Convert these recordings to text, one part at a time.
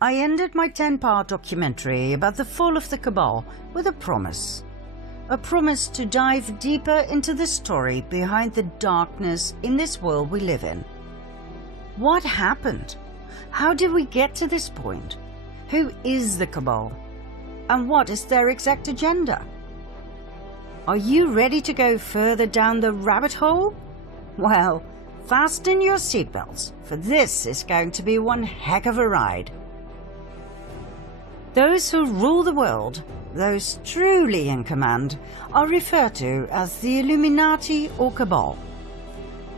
I ended my 10-part documentary about the fall of the Cabal with a promise. A promise to dive deeper into the story behind the darkness in this world we live in. What happened? How did we get to this point? Who is the Cabal? And what is their exact agenda? Are you ready to go further down the rabbit hole? Well, fasten your seatbelts, for this is going to be one heck of a ride. Those who rule the world, those truly in command, are referred to as the Illuminati or Cabal.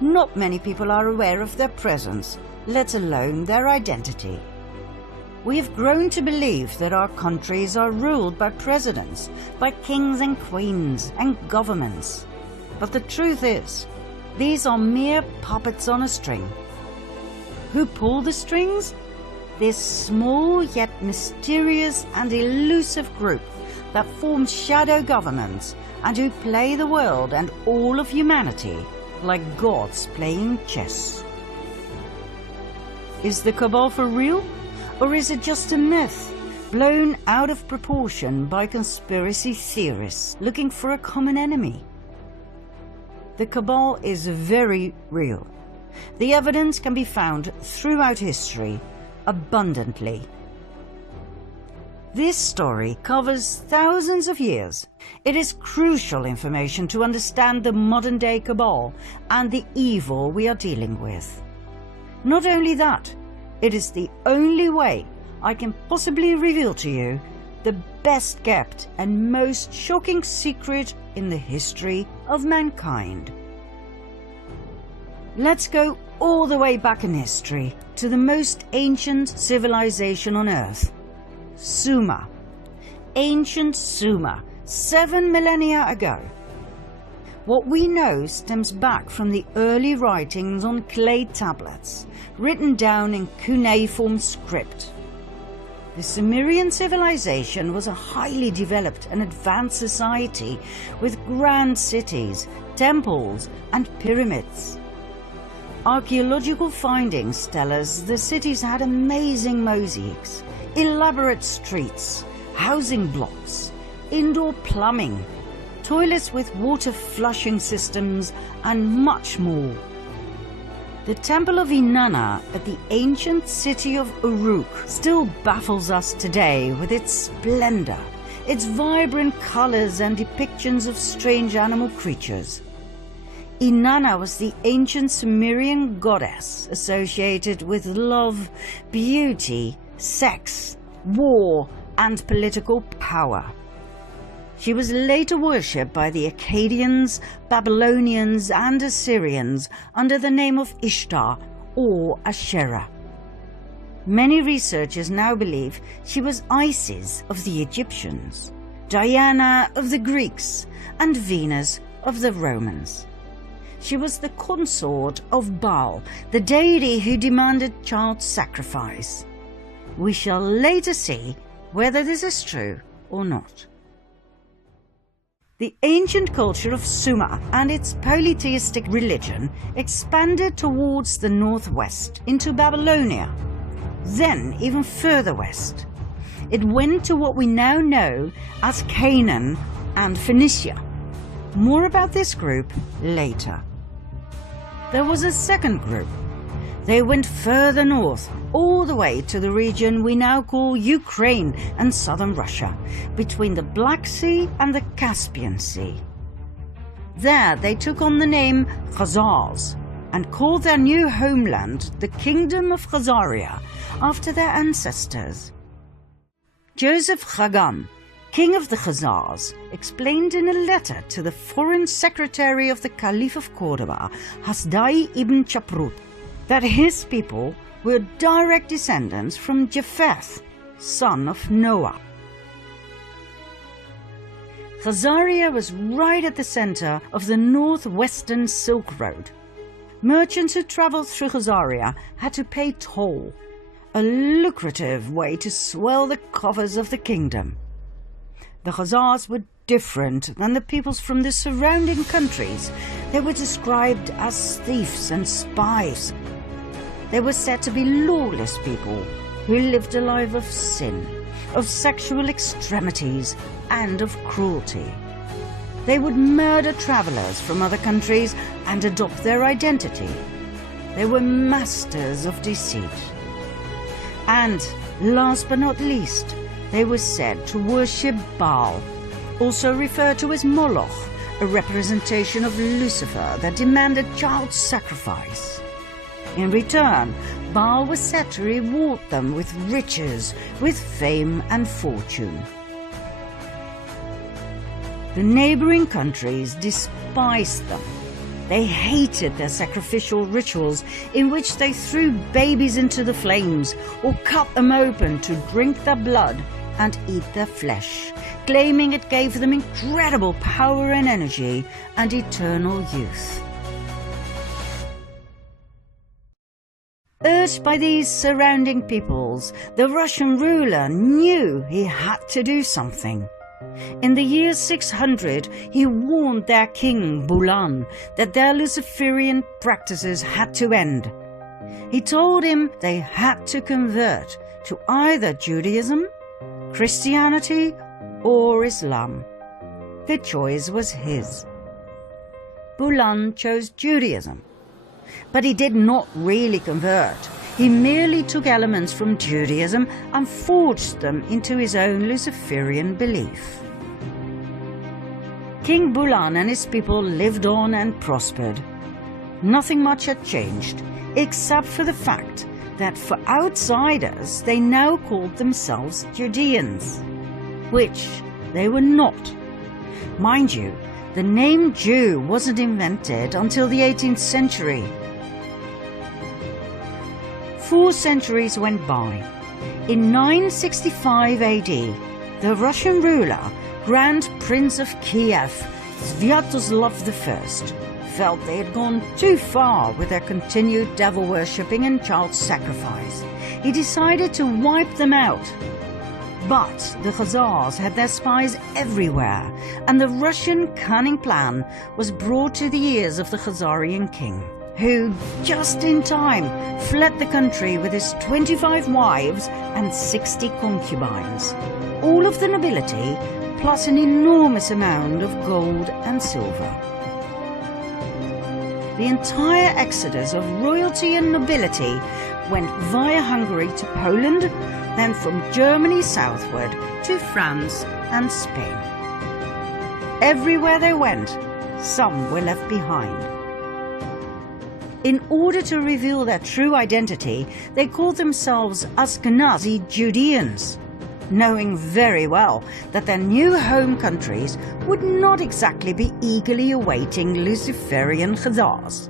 Not many people are aware of their presence, let alone their identity. We have grown to believe that our countries are ruled by presidents, by kings and queens and governments. But the truth is, these are mere puppets on a string. Who pull the strings? This small yet mysterious and elusive group that forms shadow governments and who play the world and all of humanity like gods playing chess. Is the Cabal for real? Or is it just a myth, blown out of proportion by conspiracy theorists looking for a common enemy? The Cabal is very real. The evidence can be found throughout history, abundantly. This story covers thousands of years. It is crucial information to understand the modern-day Cabal and the evil we are dealing with. Not only that, it is the only way I can possibly reveal to you the best kept and most shocking secret in the history of mankind. Let's go all the way back in history to the most ancient civilization on Earth, Sumer. Ancient Sumer, 7 millennia ago. What we know stems back from the early writings on clay tablets, written down in cuneiform script. The Sumerian civilization was a highly developed and advanced society with grand cities, temples, and pyramids. Archaeological findings tell us the cities had amazing mosaics, elaborate streets, housing blocks, indoor plumbing, toilets with water flushing systems, and much more. The Temple of Inanna at the ancient city of Uruk still baffles us today with its splendor, its vibrant colors and depictions of strange animal creatures. Inanna was the ancient Sumerian goddess associated with love, beauty, sex, war, and political power. She was later worshipped by the Akkadians, Babylonians, and Assyrians under the name of Ishtar or Asherah. Many researchers now believe she was Isis of the Egyptians, Diana of the Greeks, and Venus of the Romans. She was the consort of Baal, the deity who demanded child sacrifice. We shall later see whether this is true or not. The ancient culture of Sumer and its polytheistic religion expanded towards the northwest into Babylonia, then even further west. It went to what we now know as Canaan and Phoenicia. More about this group later. There was a second group. They went further north, all the way to the region we now call Ukraine and southern Russia, between the Black Sea and the Caspian Sea. There they took on the name Khazars and called their new homeland the Kingdom of Khazaria after their ancestors. Joseph Chagam, king of the Khazars, explained in a letter to the foreign secretary of the Caliph of Cordoba, Hasdai ibn Chaprut, that his people were direct descendants from Japheth, son of Noah. Khazaria was right at the center of the northwestern Silk Road. Merchants who traveled through Khazaria had to pay toll, a lucrative way to swell the coffers of the kingdom. The Khazars were different than the peoples from the surrounding countries. They were described as thieves and spies. They were said to be lawless people who lived a life of sin, of sexual extremities, and of cruelty. They would murder travelers from other countries and adopt their identity. They were masters of deceit. And, last but not least, they were said to worship Baal, also referred to as Moloch, a representation of Lucifer that demanded child sacrifice. In return, Baal was said to reward them with riches, with fame and fortune. The neighboring countries despised them. They hated their sacrificial rituals in which they threw babies into the flames or cut them open to drink their blood and eat their flesh, claiming it gave them incredible power and energy and eternal youth. Urged by these surrounding peoples, the Russian ruler knew he had to do something. In the year 600, he warned their king, Bulan, that their Luciferian practices had to end. He told him they had to convert to either Judaism, Christianity, or Islam. The choice was his. Bulan chose Judaism. But he did not really convert. He merely took elements from Judaism and forged them into his own Luciferian belief. King Bulan and his people lived on and prospered. Nothing much had changed, except for the fact that for outsiders they now called themselves Judeans, which they were not. Mind you, the name Jew wasn't invented until the 18th century. 4 centuries went by. In 965 AD, the Russian ruler, Grand Prince of Kiev, Sviatoslav I, felt they had gone too far with their continued devil-worshipping and child sacrifice. He decided to wipe them out. But the Khazars had their spies everywhere, and the Russian cunning plan was brought to the ears of the Khazarian king, who, just in time, fled the country with his 25 wives and 60 concubines, all of the nobility, plus an enormous amount of gold and silver. The entire exodus of royalty and nobility went via Hungary to Poland, then from Germany southward to France and Spain. Everywhere they went, some were left behind. In order to reveal their true identity, they called themselves Ashkenazi Judeans, knowing very well that their new home countries would not exactly be eagerly awaiting Luciferian Khazars.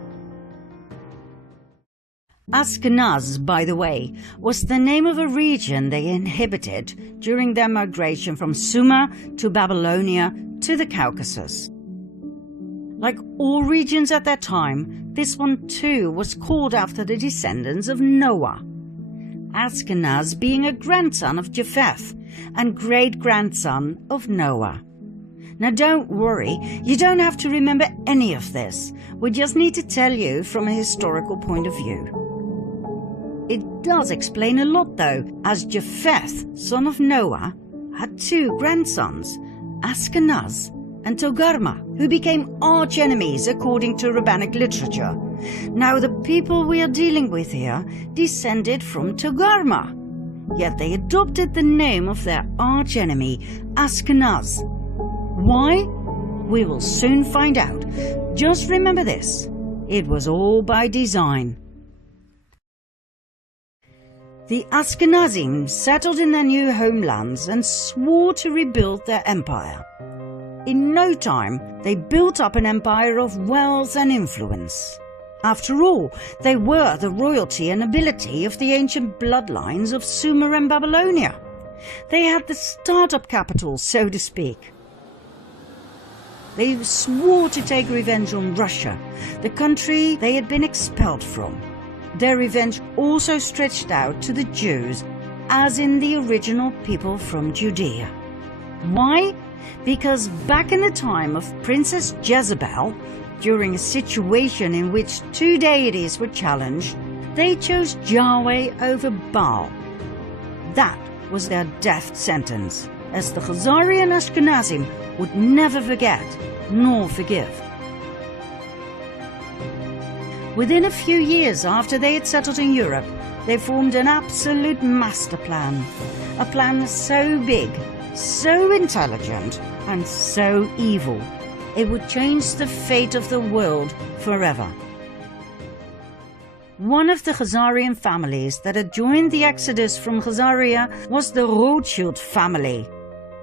Ashkenaz, by the way, was the name of a region they inhabited during their migration from Sumer to Babylonia to the Caucasus. Like all regions at that time, this one too was called after the descendants of Noah. Ashkenaz being a grandson of Japheth and great-grandson of Noah. Now don't worry, you don't have to remember any of this. We just need to tell you from a historical point of view. It does explain a lot though, as Japheth, son of Noah, had 2 grandsons, Ashkenaz and Togarma, who became arch-enemies according to rabbinic literature. Now the people we are dealing with here descended from Togarma, yet they adopted the name of their arch-enemy, Ashkenaz. Why? We will soon find out. Just remember this, it was all by design. The Ashkenazim settled in their new homelands and swore to rebuild their empire. In no time, they built up an empire of wealth and influence. After all, they were the royalty and nobility of the ancient bloodlines of Sumer and Babylonia. They had the startup capital, so to speak. They swore to take revenge on Russia, the country they had been expelled from. Their revenge also stretched out to the Jews, as in the original people from Judea. Why? Because back in the time of Princess Jezebel, during a situation in which 2 deities were challenged, they chose Yahweh over Baal. That was their death sentence, as the Khazari and Ashkenazim would never forget nor forgive. Within a few years after they had settled in Europe, they formed an absolute master plan. A plan so big, so intelligent, and so evil, it would change the fate of the world forever. One of the Khazarian families that had joined the exodus from Khazaria was the Rothschild family.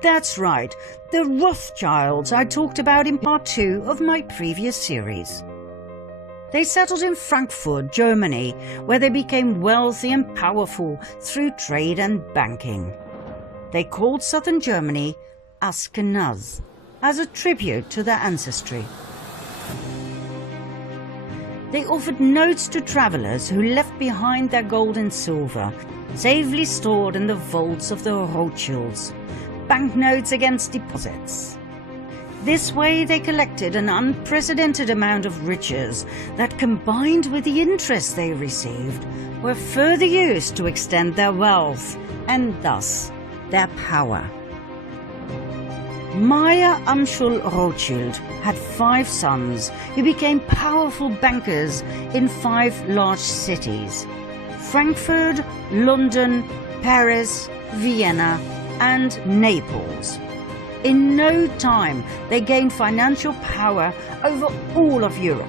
That's right, the Rothschilds I talked about in part 2 of my previous series. They settled in Frankfurt, Germany, where they became wealthy and powerful through trade and banking. They called southern Germany Ashkenaz, as a tribute to their ancestry. They offered notes to travelers who left behind their gold and silver, safely stored in the vaults of the Rothschilds, banknotes against deposits. This way they collected an unprecedented amount of riches that, combined with the interest they received, were further used to extend their wealth and thus their power. Meyer Amschel Rothschild had 5 sons who became powerful bankers in 5 large cities: Frankfurt, London, Paris, Vienna, and Naples. In no time, they gained financial power over all of Europe.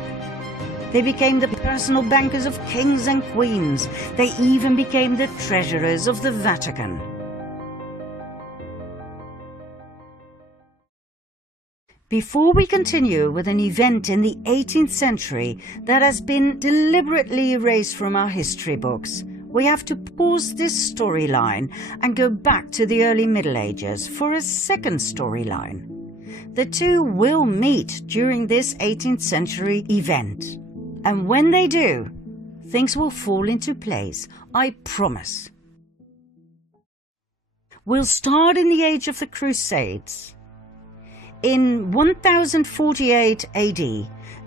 They became the personal bankers of kings and queens. They even became the treasurers of the Vatican. Before we continue with an event in the 18th century that has been deliberately erased from our history books, we have to pause this storyline and go back to the early Middle Ages for a second storyline. The two will meet during this 18th century event, and when they do, things will fall into place, I promise. We'll start in the age of the Crusades. In 1048 AD,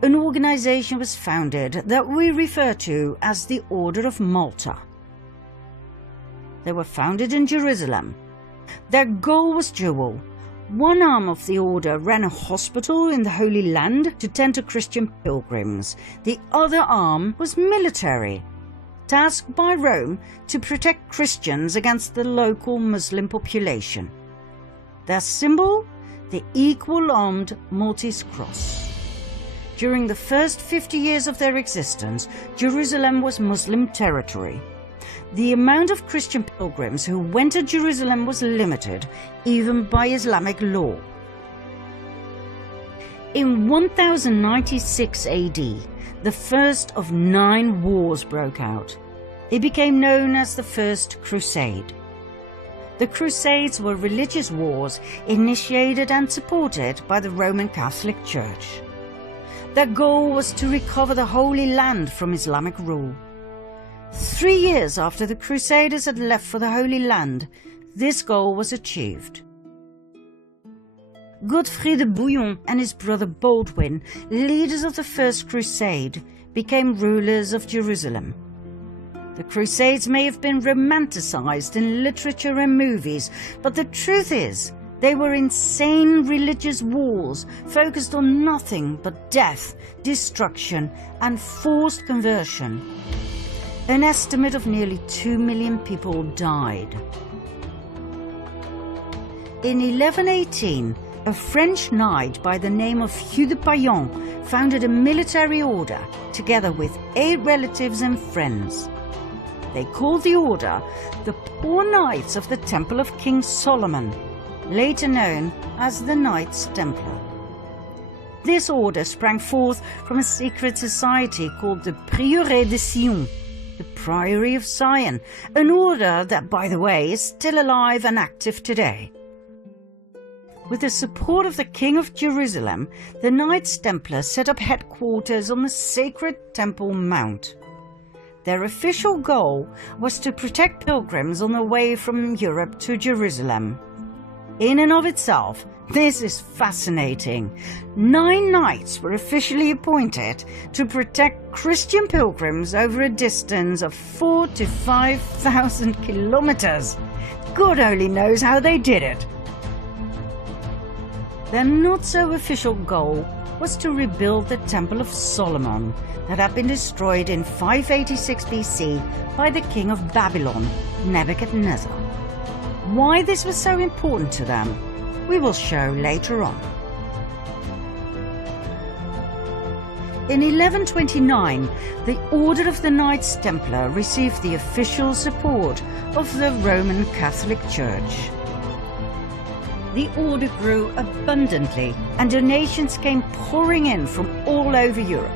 an organization was founded that we refer to as the Order of Malta. They were founded in Jerusalem. Their goal was dual. One arm of the order ran a hospital in the Holy Land to tend to Christian pilgrims. The other arm was military, tasked by Rome to protect Christians against the local Muslim population. Their symbol? The equal-armed Maltese cross. During the first 50 years of their existence, Jerusalem was Muslim territory. The amount of Christian pilgrims who went to Jerusalem was limited, even by Islamic law. In 1096 AD, the first of 9 wars broke out. It became known as the First Crusade. The Crusades were religious wars initiated and supported by the Roman Catholic Church. Their goal was to recover the Holy Land from Islamic rule. 3 years after the Crusaders had left for the Holy Land, this goal was achieved. Godfrey de Bouillon and his brother Baldwin, leaders of the First Crusade, became rulers of Jerusalem. The Crusades may have been romanticized in literature and movies, but the truth is, they were insane religious wars focused on nothing but death, destruction, and forced conversion. An estimate of nearly 2 million people died. In 1118, a French knight by the name of Hugh de Payan founded a military order together with 8 relatives and friends. They called the order the Poor Knights of the Temple of King Solomon, later known as the Knights Templar. This order sprang forth from a secret society called the Prieuré de Sion, the Priory of Zion, an order that, by the way, is still alive and active today. With the support of the King of Jerusalem, the Knights Templar set up headquarters on the sacred Temple Mount. Their official goal was to protect pilgrims on the way from Europe to Jerusalem. In and of itself, this is fascinating. 9 knights were officially appointed to protect Christian pilgrims over a distance of 4,000 to 5,000 kilometers. God only knows how they did it. Their not-so-official goal was to rebuild the Temple of Solomon that had been destroyed in 586 BC by the king of Babylon, Nebuchadnezzar. Why this was so important to them, we will show later on. In 1129, the Order of the Knights Templar received the official support of the Roman Catholic Church. The order grew abundantly and donations came pouring in from all over Europe.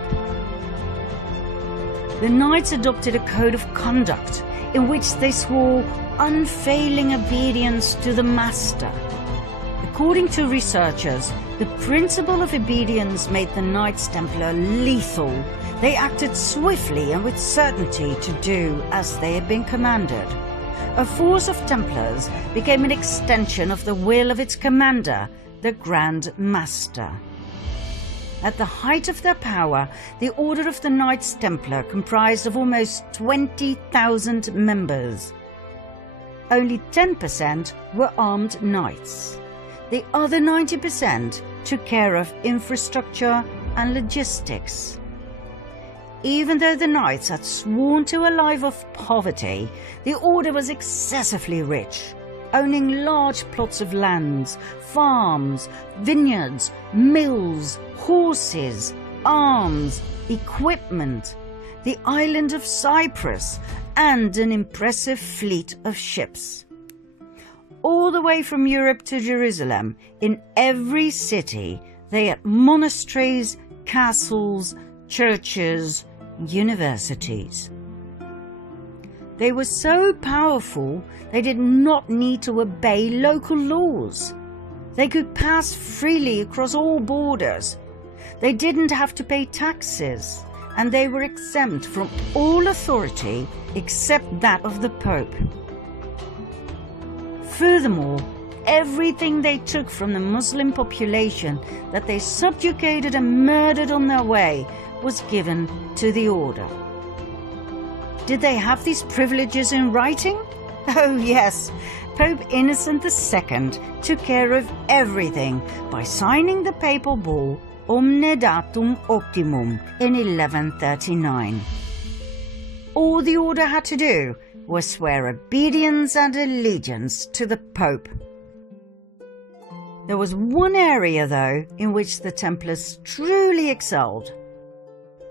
The Knights adopted a code of conduct in which they swore unfailing obedience to the Master. According to researchers, the principle of obedience made the Knights Templar lethal. They acted swiftly and with certainty to do as they had been commanded. A force of Templars became an extension of the will of its commander, the Grand Master. At the height of their power, the Order of the Knights Templar comprised of almost 20,000 members. Only 10% were armed knights. The other 90% took care of infrastructure and logistics. Even though the knights had sworn to a life of poverty, the order was excessively rich, owning large plots of lands, farms, vineyards, mills, horses, arms, equipment, the island of Cyprus, and an impressive fleet of ships. All the way from Europe to Jerusalem, in every city, they had monasteries, castles, churches, universities. They were so powerful they did not need to obey local laws. They could pass freely across all borders. They didn't have to pay taxes, and they were exempt from all authority except that of the Pope. Furthermore, everything they took from the Muslim population that they subjugated and murdered on their way was given to the order. Did they have these privileges in writing? Oh yes, Pope Innocent II took care of everything by signing the papal bull Omne Datum Optimum in 1139. All the order had to do was swear obedience and allegiance to the Pope. There was one area, though, in which the Templars truly excelled: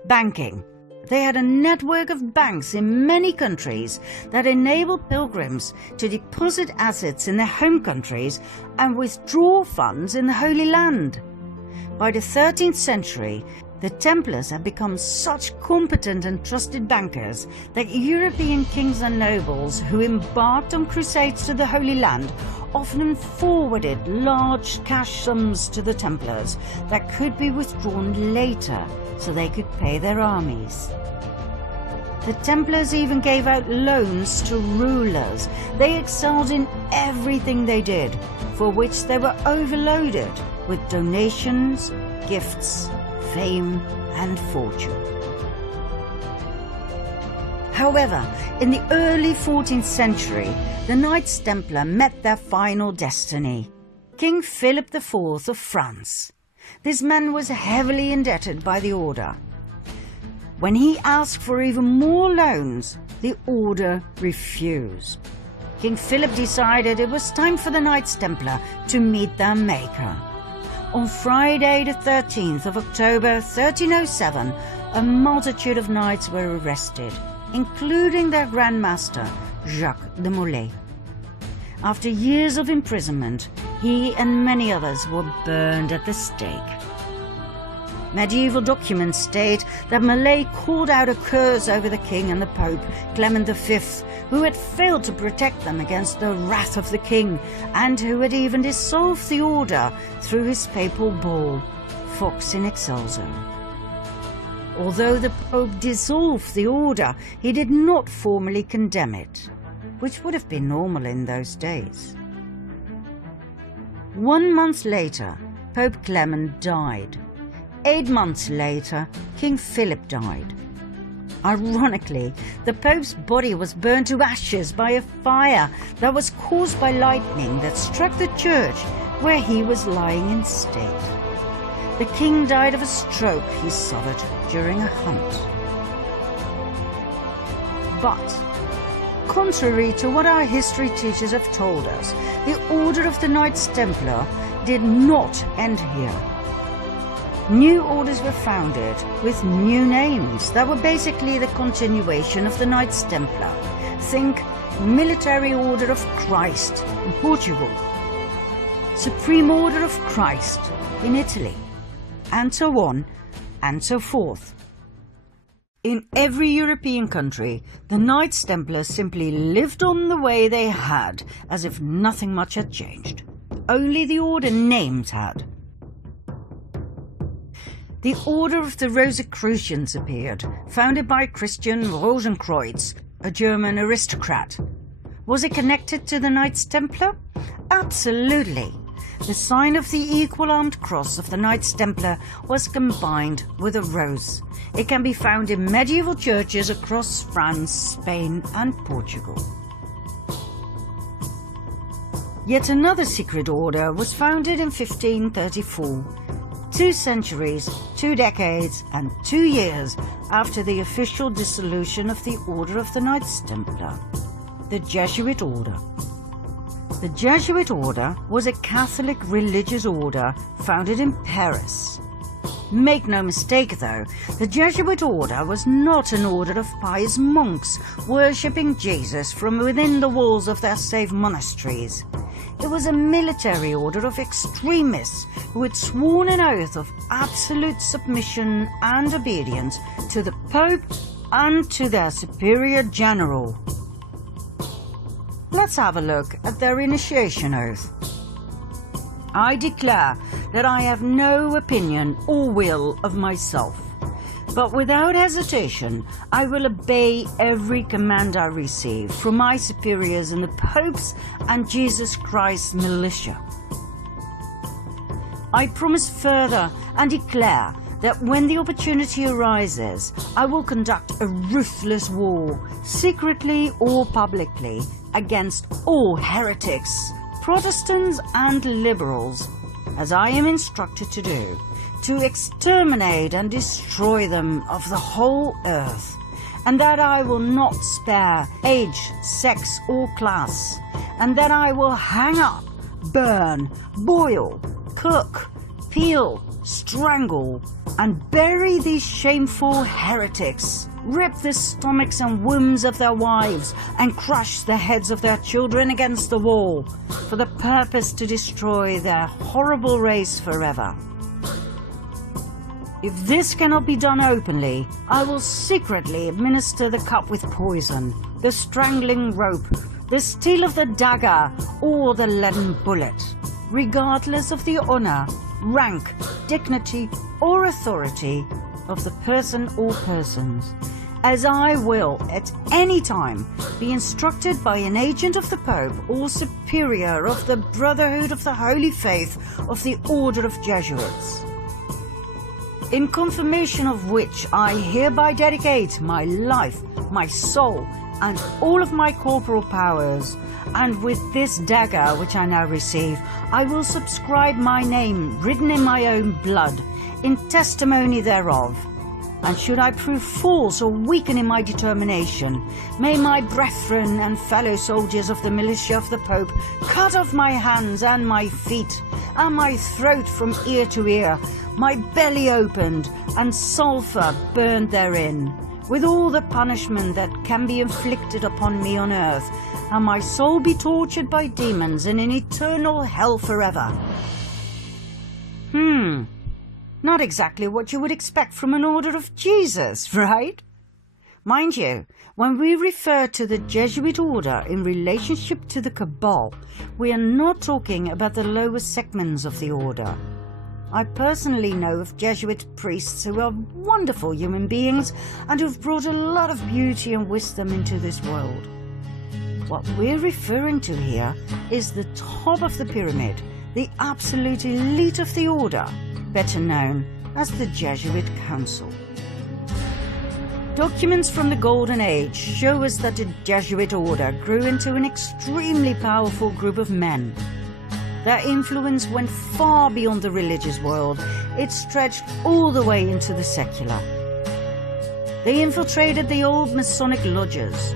banking. They had a network of banks in many countries that enabled pilgrims to deposit assets in their home countries and withdraw funds in the Holy Land. By the 13th century, the Templars had become such competent and trusted bankers that European kings and nobles who embarked on crusades to the Holy Land often forwarded large cash sums to the Templars that could be withdrawn later so they could pay their armies. The Templars even gave out loans to rulers. They excelled in everything they did, for which they were overloaded with donations, gifts, fame and fortune. However, in the early 14th century, the Knights Templar met their final destiny: King Philip IV of France. This man was heavily indebted by the order. When he asked for even more loans, the order refused. King Philip decided it was time for the Knights Templar to meet their maker. On Friday the 13th of October 1307, a multitude of knights were arrested, including their Grand Master, Jacques de Molay. After years of imprisonment, he and many others were burned at the stake. Medieval documents state that Molay called out a curse over the king and the Pope, Clement V, who had failed to protect them against the wrath of the king, and who had even dissolved the order through his papal bull, Vox in Excelso. Although the Pope dissolved the order, he did not formally condemn it, which would have been normal in those days. 1 month later, Pope Clement died. 8 months later, King Philip died. Ironically, the Pope's body was burned to ashes by a fire that was caused by lightning that struck the church where he was lying in state. The king died of a stroke he suffered during a hunt. But, contrary to what our history teachers have told us, the Order of the Knights Templar did not end here. New orders were founded with new names that were basically the continuation of the Knights Templar. Think Military Order of Christ in Portugal, Supreme Order of Christ in Italy, and so on and so forth. In every European country, the Knights Templar simply lived on the way they had, as if nothing much had changed. Only the order names had. The Order of the Rosicrucians appeared, founded by Christian Rosenkreuz, a German aristocrat. Was it connected to the Knights Templar? Absolutely. The sign of the equal-armed cross of the Knights Templar was combined with a rose. It can be found in medieval churches across France, Spain and Portugal. Yet another secret order was founded in 1534. 2 centuries, 2 decades and 2 years after the official dissolution of the Order of the Knights Templar, the Jesuit Order. The Jesuit Order was a Catholic religious order founded in Paris. Make no mistake though, the Jesuit Order was not an order of pious monks worshipping Jesus from within the walls of their safe monasteries. It was a military order of extremists who had sworn an oath of absolute submission and obedience to the Pope and to their superior general. Let's have a look at their initiation oath. I declare that I have no opinion or will of myself, but without hesitation I will obey every command I receive from my superiors in the Pope's and Jesus Christ's militia. I promise further and declare that when the opportunity arises, I will conduct a ruthless war, secretly or publicly, against all heretics, Protestants and liberals, as I am instructed to do, to exterminate and destroy them of the whole earth, and that I will not spare age, sex or class, and that I will hang up, burn, boil, cook, peel, strangle, and bury these shameful heretics, rip the stomachs and wombs of their wives, and crush the heads of their children against the wall, for the purpose to destroy their horrible race forever. If this cannot be done openly, I will secretly administer the cup with poison, the strangling rope, the steel of the dagger, or the leaden bullet, regardless of the honor, rank, dignity, or authority of the person or persons, as I will at any time be instructed by an agent of the Pope or superior of the Brotherhood of the Holy Faith of the Order of Jesuits. In confirmation of which I hereby dedicate my life, my soul, and all of my corporal powers, and with this dagger which I now receive, I will subscribe my name written in my own blood, in testimony thereof. And should I prove false or weaken in my determination, may my brethren and fellow soldiers of the militia of the Pope cut off my hands and my feet, and my throat from ear to ear, my belly opened, and sulphur burned therein, with all the punishment that can be inflicted upon me on earth, and my soul be tortured by demons in an eternal hell forever. Not exactly what you would expect from an order of Jesus, right? Mind you, when we refer to the Jesuit order in relationship to the Cabal, we are not talking about the lower segments of the order. I personally know of Jesuit priests who are wonderful human beings and who've brought a lot of beauty and wisdom into this world. What we're referring to here is the top of the pyramid, the absolute elite of the order, better known as the Jesuit Council. Documents from the Golden Age show us that the Jesuit order grew into an extremely powerful group of men. Their influence went far beyond the religious world. It stretched all the way into the secular. They infiltrated the old Masonic lodges.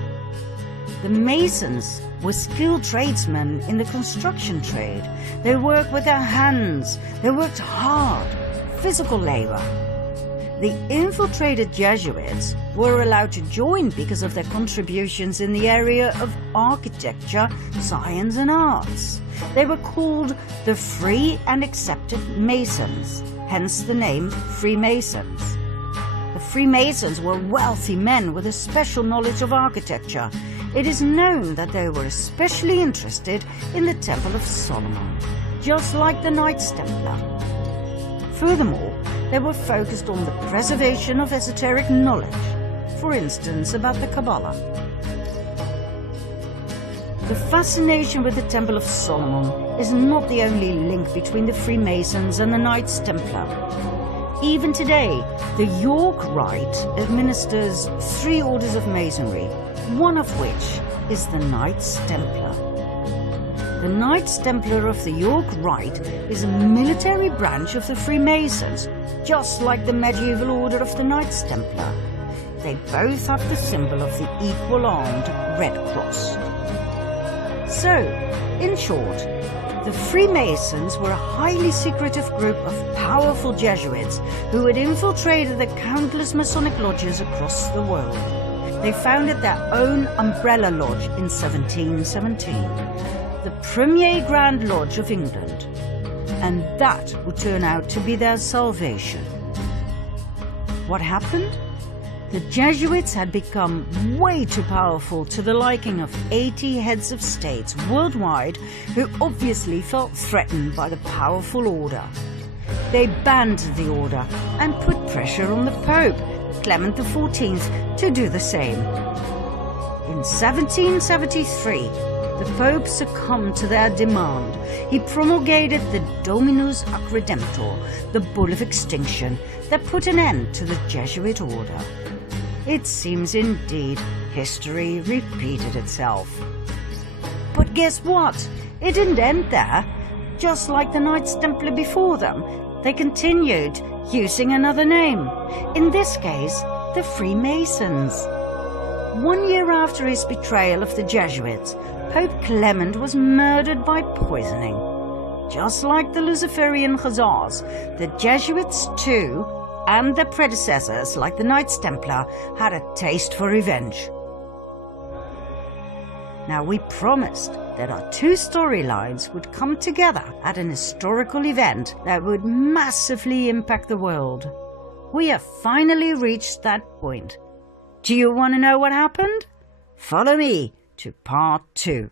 The Masons were skilled tradesmen in the construction trade. They worked with their hands. They worked hard, physical labor. The infiltrated Jesuits were allowed to join because of their contributions in the area of architecture, science and arts. They were called the Free and Accepted Masons, hence the name Freemasons. The Freemasons were wealthy men with a special knowledge of architecture. It is known that they were especially interested in the Temple of Solomon, just like the Knights Templar. Furthermore, they were focused on the preservation of esoteric knowledge, for instance about the Kabbalah. The fascination with the Temple of Solomon is not the only link between the Freemasons and the Knights Templar. Even today, the York Rite administers 3 orders of Masonry, one of which is the Knights Templar. The Knights Templar of the York Rite is a military branch of the Freemasons, just like the medieval order of the Knights Templar. They both have the symbol of the equal-armed Red Cross. So, in short, the Freemasons were a highly secretive group of powerful Jesuits who had infiltrated the countless Masonic lodges across the world. They founded their own umbrella lodge in 1717, the Premier Grand Lodge of England, and that would turn out to be their salvation. What happened? The Jesuits had become way too powerful to the liking of 80 heads of states worldwide who obviously felt threatened by the powerful order. They banned the order and put pressure on the Pope, Clement XIV, to do the same. In 1773, the Pope succumbed to their demand. He promulgated the Dominus Ac Redemptor, the Bull of Extinction, that put an end to the Jesuit order. It seems indeed history repeated itself. But guess what? It didn't end there. Just like the Knights Templar before them, they continued using another name. In this case, the Freemasons. 1 year after his betrayal of the Jesuits, Pope Clement was murdered by poisoning. Just like the Luciferian Khazars, the Jesuits too, and their predecessors like the Knights Templar, had a taste for revenge. Now, we promised that our 2 storylines would come together at an historical event that would massively impact the world. We have finally reached that point. Do you want to know what happened? Follow me to part 2.